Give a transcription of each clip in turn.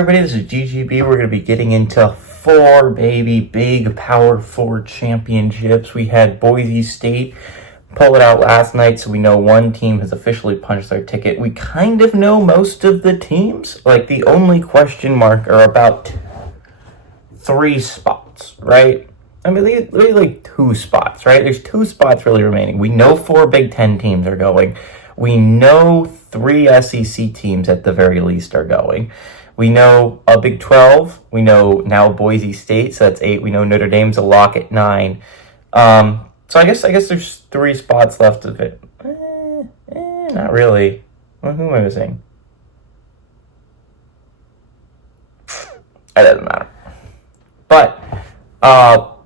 Everybody, this is GGB. We're going to be getting into four big Power 4 championships. We had Boise State pull it out last night, so we know one team has officially punched their ticket. We kind of know most of the teams. Like, the only question mark are about 3 spots, right? I mean, really like 2 spots, right? There's 2 spots really remaining. We know 4 Big Ten teams are going. We know 3 SEC teams at the very least are going. We know a Big 12. We know now Boise State, so that's 8. We know Notre Dame's a lock at 9. So I guess there's 3 spots left of it. Not really. Well, who am I missing? It doesn't matter. But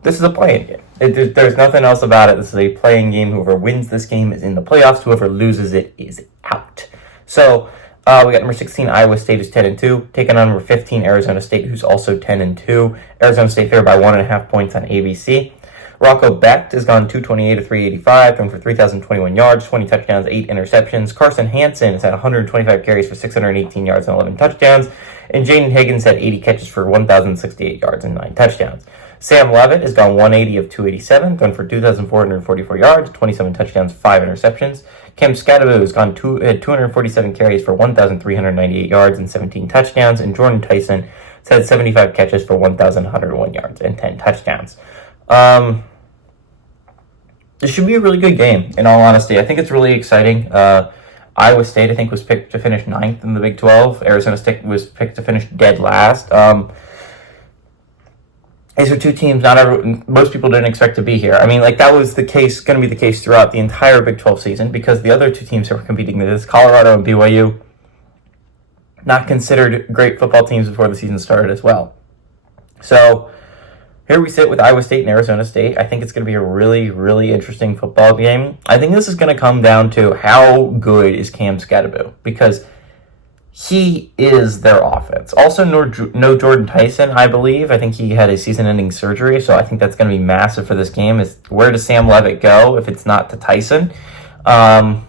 this is a playing game. There's nothing else about it. This is a playing game. Whoever wins this game is in the playoffs. Whoever loses it is out. So we got number 16, Iowa State, who's 10-2, taking on number 15, Arizona State, who's also 10-2. Arizona State favored by 1.5 points on ABC. Rocco Becht has gone 228 of 385, throwing for 3,021 yards, 20 touchdowns, 8 interceptions. Carson Hansen has had 125 carries for 618 yards and 11 touchdowns. And Jaden Higgins had 80 catches for 1,068 yards and 9 touchdowns. Sam Levitt has gone 180 of 287, thrown for 2,444 yards, 27 touchdowns, 5 interceptions. Cam Skattebo has gone 247 carries for 1,398 yards and 17 touchdowns. And Jordan Tyson has had 75 catches for 1,101 yards and 10 touchdowns. This should be a really good game, in all honesty. I think it's really exciting. Iowa State, I think, was picked to finish 9th in the Big 12. Arizona State was picked to finish dead last. These are 2 teams most people didn't expect to be here. I mean, like, that was going to be the case throughout the entire Big 12 season, because the other 2 teams that were competing in this, Colorado and BYU, not considered great football teams before the season started as well. So here we sit with Iowa State and Arizona State. I think it's going to be a really interesting football game. I think this is going to come down to how good is Cam Skattebo, because he is their offense. Also, no Jordan Tyson, I believe. I think he had a season-ending surgery, so I think that's going to be massive for this game. Is where does Sam Levitt go if it's not to Tyson? Iowa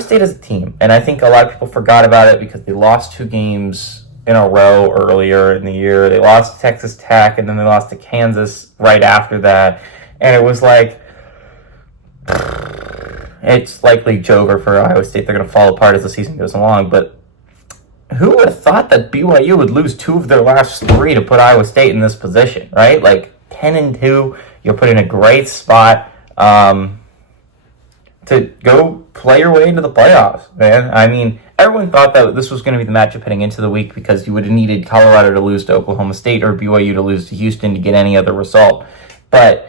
State as a team, and I think a lot of people forgot about it because they lost 2 games in a row earlier in the year. They lost to Texas Tech, and then they lost to Kansas right after that. And it was like, it's likely over for Iowa State. They're going to fall apart as the season goes along. But who would have thought that BYU would lose 2 of their last 3 to put Iowa State in this position, right? Like, 10-2, you're put in a great spot to go play your way into the playoffs, man. I mean, everyone thought that this was going to be the matchup heading into the week because you would have needed Colorado to lose to Oklahoma State or BYU to lose to Houston to get any other result. But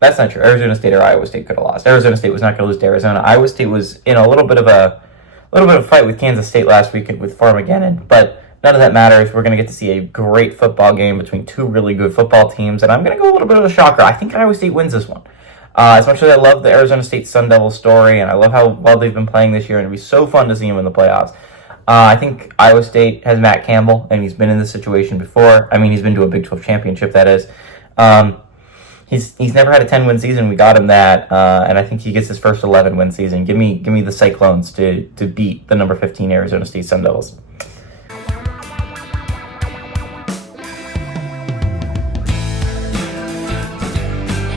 that's not true. Arizona State or Iowa State could have lost. Arizona State was not going to lose to Arizona. Iowa State was in a little bit of a fight with Kansas State last week with Farmageddon, but none of that matters. We're going to get to see a great football game between 2 really good football teams, and I'm going to go a little bit of a shocker. I think Iowa State wins this one. As much as I love the Arizona State Sun Devil story, and I love how well they've been playing this year, and it'd be so fun to see them in the playoffs, I think Iowa State has Matt Campbell, and he's been in this situation before. I mean, he's been to a Big 12 championship, that is. He's never had a 10-win season. We got him that, and I think he gets his first 11-win season. Give me the Cyclones to beat the number 15 Arizona State Sun Devils.